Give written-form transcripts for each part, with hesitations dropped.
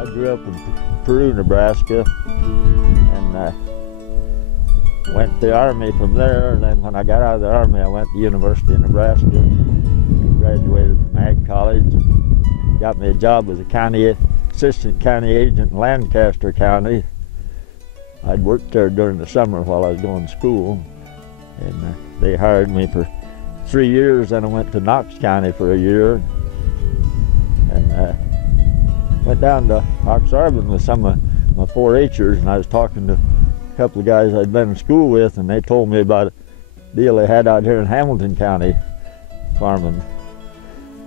I grew up in Prairie, Nebraska, and went to the Army from there. And then when I got out of the Army, I went to the University of Nebraska, graduated from Ag College, got me a job as a assistant county agent in Lancaster County. I'd worked there during the summer while I was going to school, and they hired me for 3 years. Then I went to Knox County for a year, and went down to Oxarben with some of my 4-H'ers, and I was talking to a couple of guys I'd been in school with, and they told me about a deal they had out here in Hamilton County farming.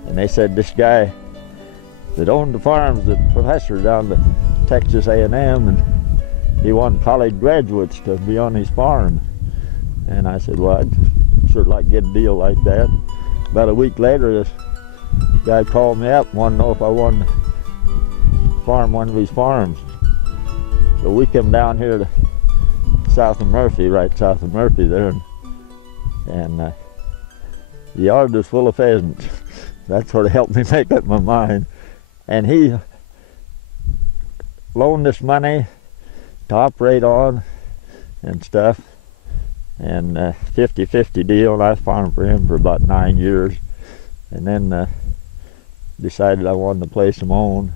And they said this guy that owned the farm's the professor down to Texas A&M, and he wanted college graduates to be on his farm. And I said, well, I'd sure like to get a deal like that. About a week later, this guy called me up and wanted to know if I wanted to farm one of his farms. So we came down here to south of Murphy, right south of Murphy there, and the yard was full of pheasants. That sort of helped me make up my mind. And he loaned us money to operate on and stuff, and 50-50 deal, and I farmed for him for about 9 years, and then decided I wanted to place some own.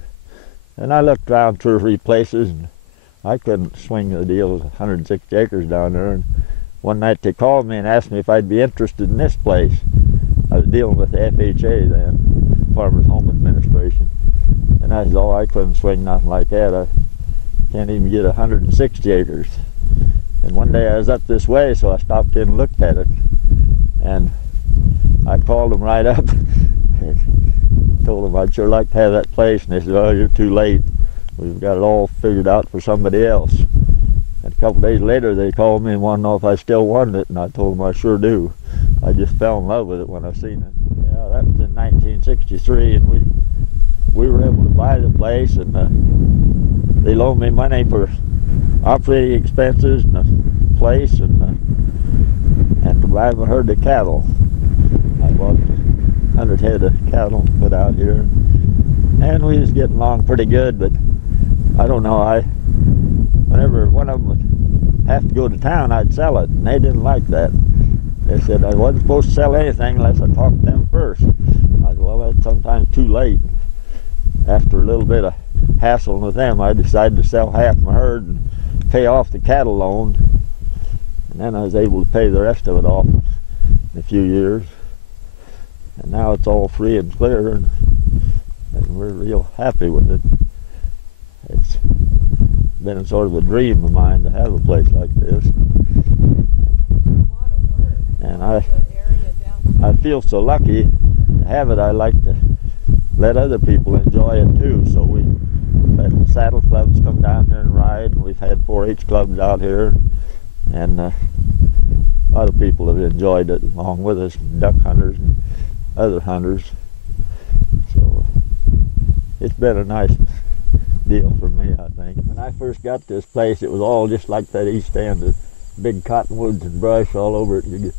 And I looked around 2 or 3 places, and I couldn't swing the deal. It was 160 acres down there. And one night they called me and asked me if I'd be interested in this place. I was dealing with the FHA then, Farmers Home Administration. And I said, oh, I couldn't swing nothing like that. I can't even get 160 acres. And one day I was up this way, so I stopped in and looked at it. And I called them right up. Told them I'd sure like to have that place, and they said, oh, you're too late. We've got it all figured out for somebody else. And a couple days later they called me and wanted to know if I still wanted it, and I told them I sure do. I just fell in love with it when I seen it. Yeah, that was in 1963, and we were able to buy the place, and they loaned me money for operating expenses and the place, and to buy my herd of cattle. I bought 100 head of cattle put out here, and we was getting along pretty good. But I don't know, whenever one of them would have to go to town, I'd sell it, and they didn't like that. They said I wasn't supposed to sell anything unless I talked to them first. I said, well, that's sometimes too late. After a little bit of hassling with them, I decided to sell half my herd and pay off the cattle loan, and then I was able to pay the rest of it off in a few years. And now it's all free and clear, and we're real happy with it. It's been sort of a dream of mine to have a place like this. And I feel so lucky to have it. I like to let other people enjoy it too. So we let saddle clubs come down here and ride, and we've had 4-H clubs out here, and a lot of people have enjoyed it along with us, duck hunters and other hunters. So it's been a nice deal for me, I think. When I first got this place, it was all just like that east end, the big cottonwoods and brush all over it. You could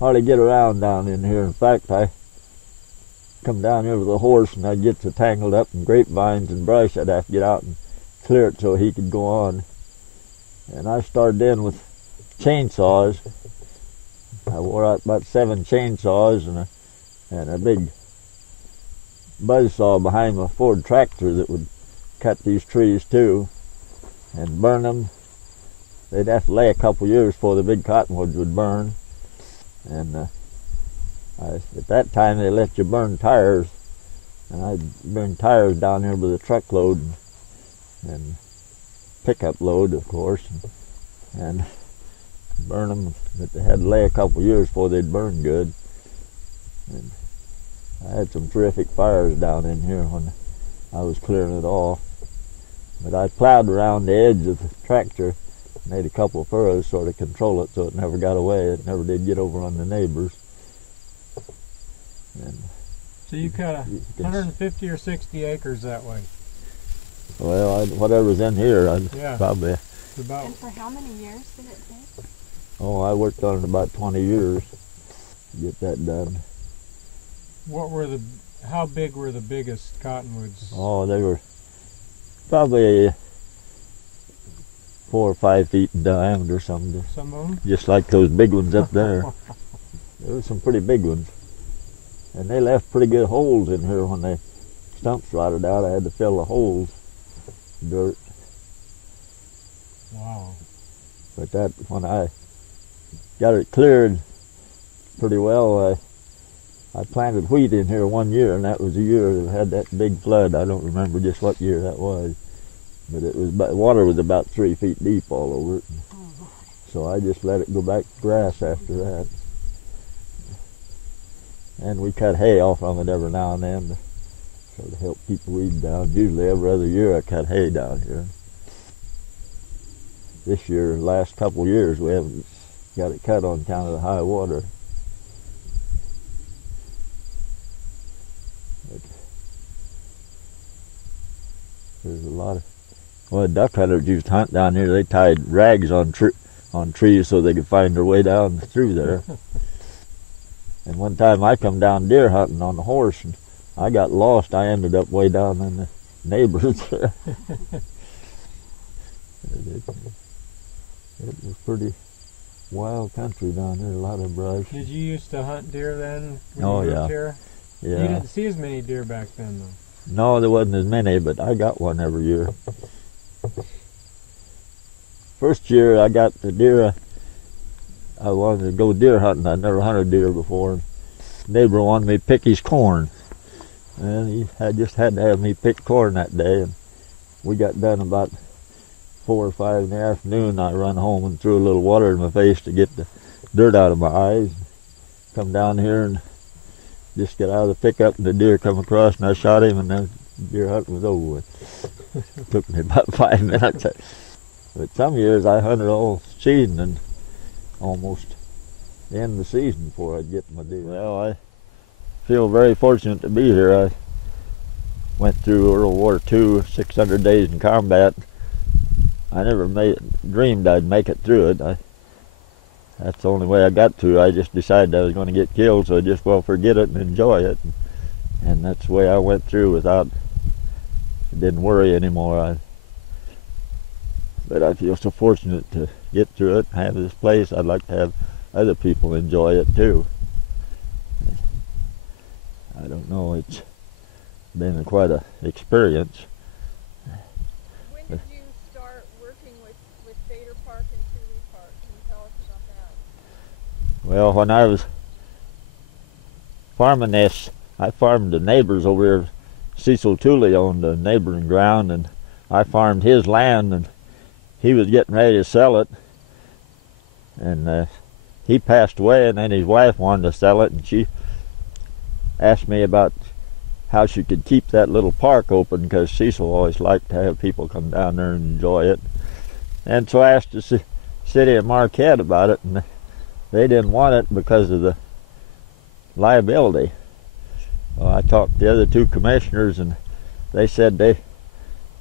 hardly get around down in here. In fact, I come down here with a horse, and I'd get so tangled up in grapevines and brush, I'd have to get out and clear it so he could go on. And I started in with chainsaws. I wore out about 7 chainsaws and a big buzzsaw behind my Ford tractor that would cut these trees too and burn them. They'd have to lay a couple years before the big cottonwoods would burn. And at that time they let you burn tires, and I'd burn tires down here with a truckload and pickup load, of course, and burn them. But they had to lay a couple years before they'd burn good. And I had some terrific fires down in here when I was clearing it all. But I plowed around the edge of the tractor, made a couple of furrows sort of control it so it never got away. It never did get over on the neighbors. And so you cut 150 or 60 acres that way? Well, whatever's in here, probably. About. And for how many years did it take? Oh, I worked on it about 20 years to get that done. How big were the biggest cottonwoods? Oh, they were Probably 4 or 5 feet in diameter, Some of them? just like those big ones up there. There were some pretty big ones. And they left pretty good holes in here when the stumps rotted out. I had to fill the holes with dirt. Wow. But that, when I got it cleared pretty well, I planted wheat in here one year, and that was the year that had that big flood. I don't remember just what year that was, but it was water was about 3 feet deep all over it. So I just let it go back to grass after that. And we cut hay off of it every now and then to help keep the weed down. Usually every other year I cut hay down here. This year, last couple of years, we haven't got it cut on account of the high water. But there's a lot of, well, duck hunters used to hunt down here. They tied rags on trees so they could find their way down through there. And one time I come down deer hunting on the horse, and I got lost. I ended up way down in the neighbors there. It was pretty wild country down there, a lot of brush. Did you used to hunt deer then when Oh, you yeah. lived here? Yeah. You didn't see as many deer back then, though. No, there wasn't as many, but I got one every year. First year I got the deer, I wanted to go deer hunting. I'd never hunted deer before. And neighbor wanted me to pick his corn. And he just had to have me pick corn that day. And we got done about 4 or 5 in the afternoon. I run home and threw a little water in my face to get the dirt out of my eyes. Come down here and just get out of the pickup, and the deer come across, and I shot him, and then deer hunting was over with. Took me about 5 minutes. But some years I hunted all season and almost end the season before I'd get my deer. Well, I feel very fortunate to be here. I went through World War II, 600 days in combat. I never dreamed I'd make it through it. That's the only way I got through. I just decided I was going to get killed, so I just, well, forget it and enjoy it. And that's the way I went through without, didn't worry anymore. But I feel so fortunate to get through it, have this place. I'd like to have other people enjoy it too. I don't know, it's been quite an experience. When did you start working with Bader Park and Tule Park? Can you tell us about that? Well, when I was farming this, I farmed the neighbors over here. Cecil Thule owned the neighboring ground, and I farmed his land, and he was getting ready to sell it. And he passed away, and then his wife wanted to sell it, and she asked me about how she could keep that little park open, because Cecil always liked to have people come down there and enjoy it. And so I asked the city of Marquette about it, and they didn't want it because of the liability. Well, I talked to the other 2 commissioners, and they said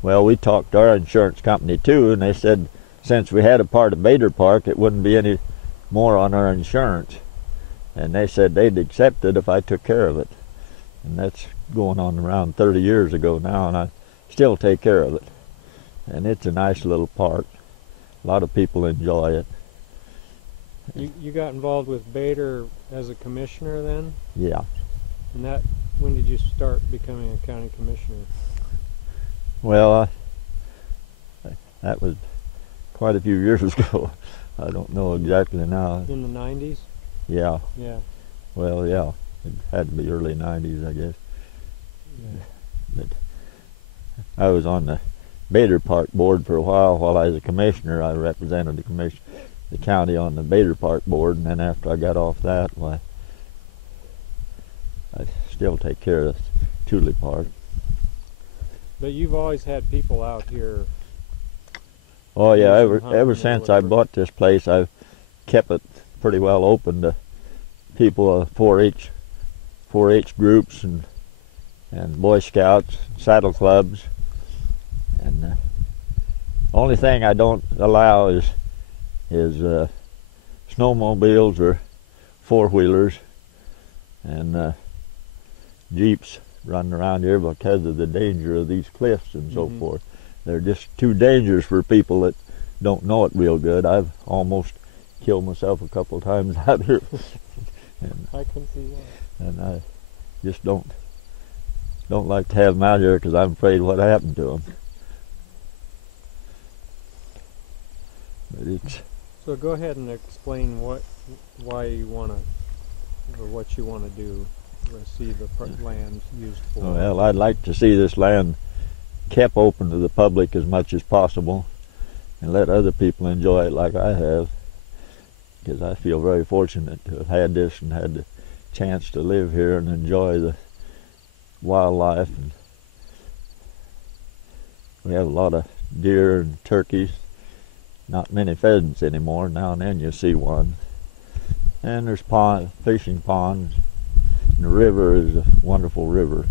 we talked to our insurance company too, and they said since we had a part of Bader Park, it wouldn't be any more on our insurance. And they said they'd accept it if I took care of it. And that's going on around 30 years ago now, and I still take care of it. And it's a nice little park. A lot of people enjoy it. You got involved with Bader as a commissioner then? Yeah. And when did you start becoming a county commissioner? Well, that was quite a few years ago. I don't know exactly now. In the 90s? Yeah. Yeah. Well, yeah. It had to be early 90s, I guess. Yeah. But I was on the Bader Park board for a while I was a commissioner. I represented the county on the Bader Park board, and then after I got off that, well, I still take care of Thule Park. But you've always had people out here. Oh yeah, Hunting ever or since I whatever. bought this place, I've kept it pretty well open to people, 4-H groups and Boy Scouts, saddle clubs, and only thing I don't allow is snowmobiles or 4-wheelers and Jeeps running around here because of the danger of these cliffs and so forth. they're just too dangerous for people that don't know it real good. I've almost killed myself a couple of times out here. And I can see that. and I just don't like to have them out here because I'm afraid what happened to them. But it's So go ahead and explain why you want to, or what you want to do, or see the land used for. well, I'd like to see this land kept open to the public as much as possible, and let other people enjoy it like I have, because I feel very fortunate to have had this and had the chance to live here and enjoy the wildlife. And we have a lot of deer and turkeys, not many pheasants anymore. Now and then you see one. And there's fishing ponds, and the river is a wonderful river.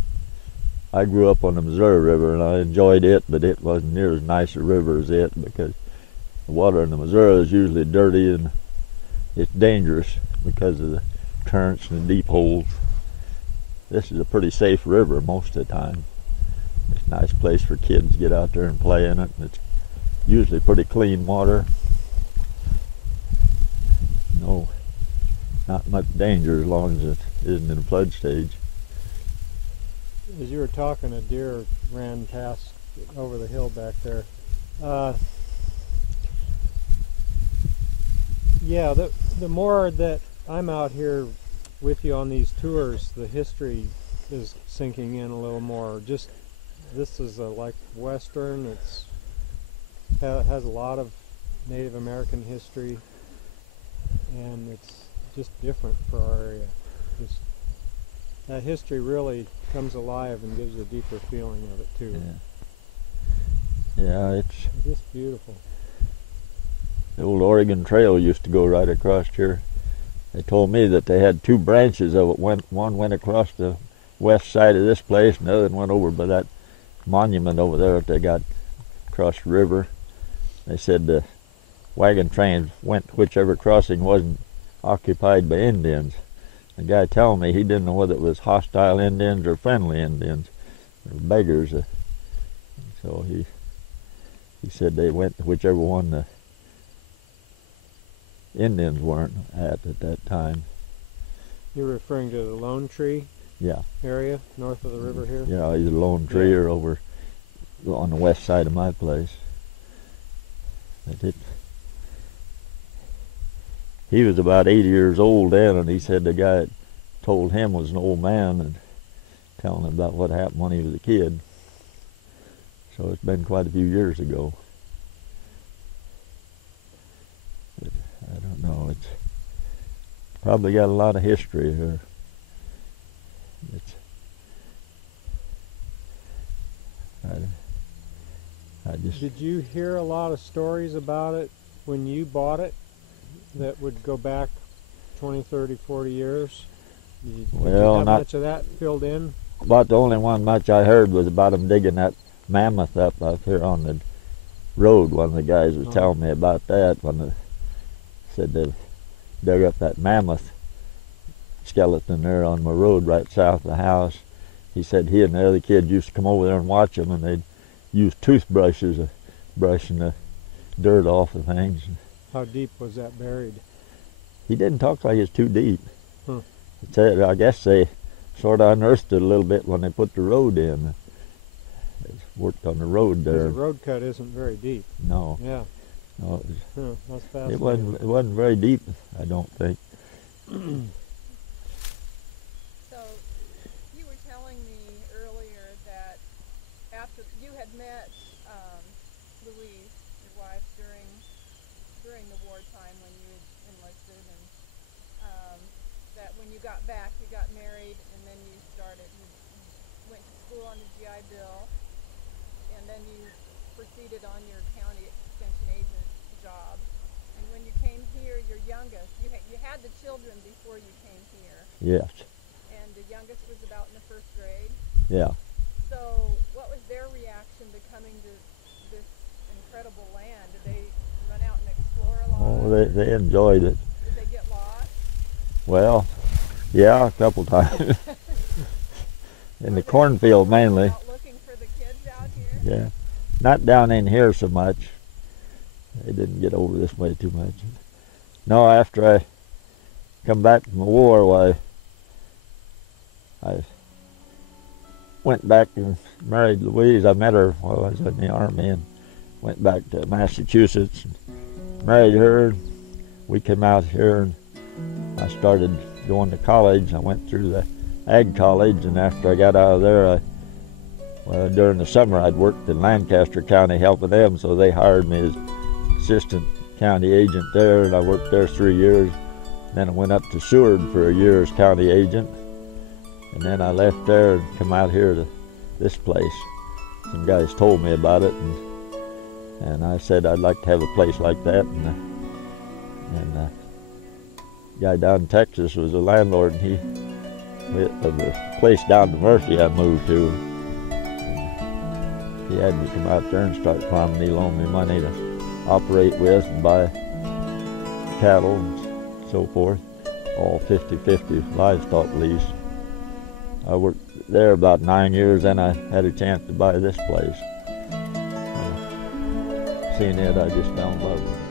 I grew up on the Missouri River and I enjoyed it, but it wasn't near as nice a river as it, because the water in the Missouri is usually dirty and it's dangerous because of the currents and the deep holes. This is a pretty safe river most of the time. It's a nice place for kids to get out there and play in it. It's usually pretty clean water. No, not much danger as long as it isn't in a flood stage. As you were talking, a deer ran past over the hill back there. Yeah, the more that I'm out here with you on these tours, the history is sinking in a little more. Just this is like Western. It's has a lot of Native American history, and it's just different for our area. Just that history really comes alive and gives a deeper feeling of it too. Yeah, it's just beautiful. The old Oregon Trail used to go right across here. They told me that they had two branches of it. One went across the west side of this place, and the other went over by that monument over there that they got across the river. They said the wagon trains went whichever crossing wasn't occupied by Indians. The guy telling me he didn't know whether it was hostile Indians or friendly Indians, or beggars. So he said they went whichever one the Indians weren't at that time. You're referring to the Lone Tree area north of the river here? Yeah, either Lone Tree or over on the west side of my place. But he was about 80 years old then, and he said the guy that told him was an old man and telling him about what happened when he was a kid. So it's been quite a few years ago. But I don't know, it's probably got a lot of history here. Did you hear a lot of stories about it when you bought it that would go back 20, 30, 40 years? Did you have much of that filled in? About the only one much I heard was about them digging that mammoth up here on the road. One of the guys was telling me about that when they said they dug up that mammoth skeleton there on my road right south of the house. He said he and the other kid used to come over there and watch them, and they'd use toothbrushes brushing the dirt off of things. How deep was that buried? He didn't talk like it's too deep. Huh. He said, I guess they sort of unearthed it a little bit when they put the road in. They worked on the road there. The road cut isn't very deep. No. Yeah. No, that's fascinating. It wasn't very deep, I don't think. So you were telling me earlier that after you had met Louise, your wife, during the wartime when you had enlisted, and that when you got back, you got married, and then you went to school on the GI Bill, and then you proceeded on your county extension agent job. And when you came here, your youngest, you had the children before you came here. Yes. And the youngest was about in the first grade. Yeah. So what was their reaction to coming to this incredible land? Did they run out and explore a lot? Oh, they enjoyed it. Did they get lost? Well, yeah, a couple times. In the cornfield mainly. Out looking for the kids out here? Yeah. Not down in here so much. They didn't get over this way too much. No, after I come back from the war, why, I went back and married Louise. I met her while I was in the Army and went back to Massachusetts and married her. We came out here and I started going to college. I went through the ag college, and after I got out of there, during the summer I'd worked in Lancaster County helping them, so they hired me as assistant county agent there, and I worked there 3 years. Then I went up to Seward for a year as county agent, and then I left there and come out here to this place. Some guys told me about it, and I said I'd like to have a place like that, and the guy down in Texas was a landlord, and he, of the place down to Murphy I moved to, he had me come out there and start farming. He loaned me money to operate with and buy cattle and so forth, all 50-50 livestock lease. I worked there about 9 years, then I had a chance to buy this place. Seeing it, I just fell in love with it.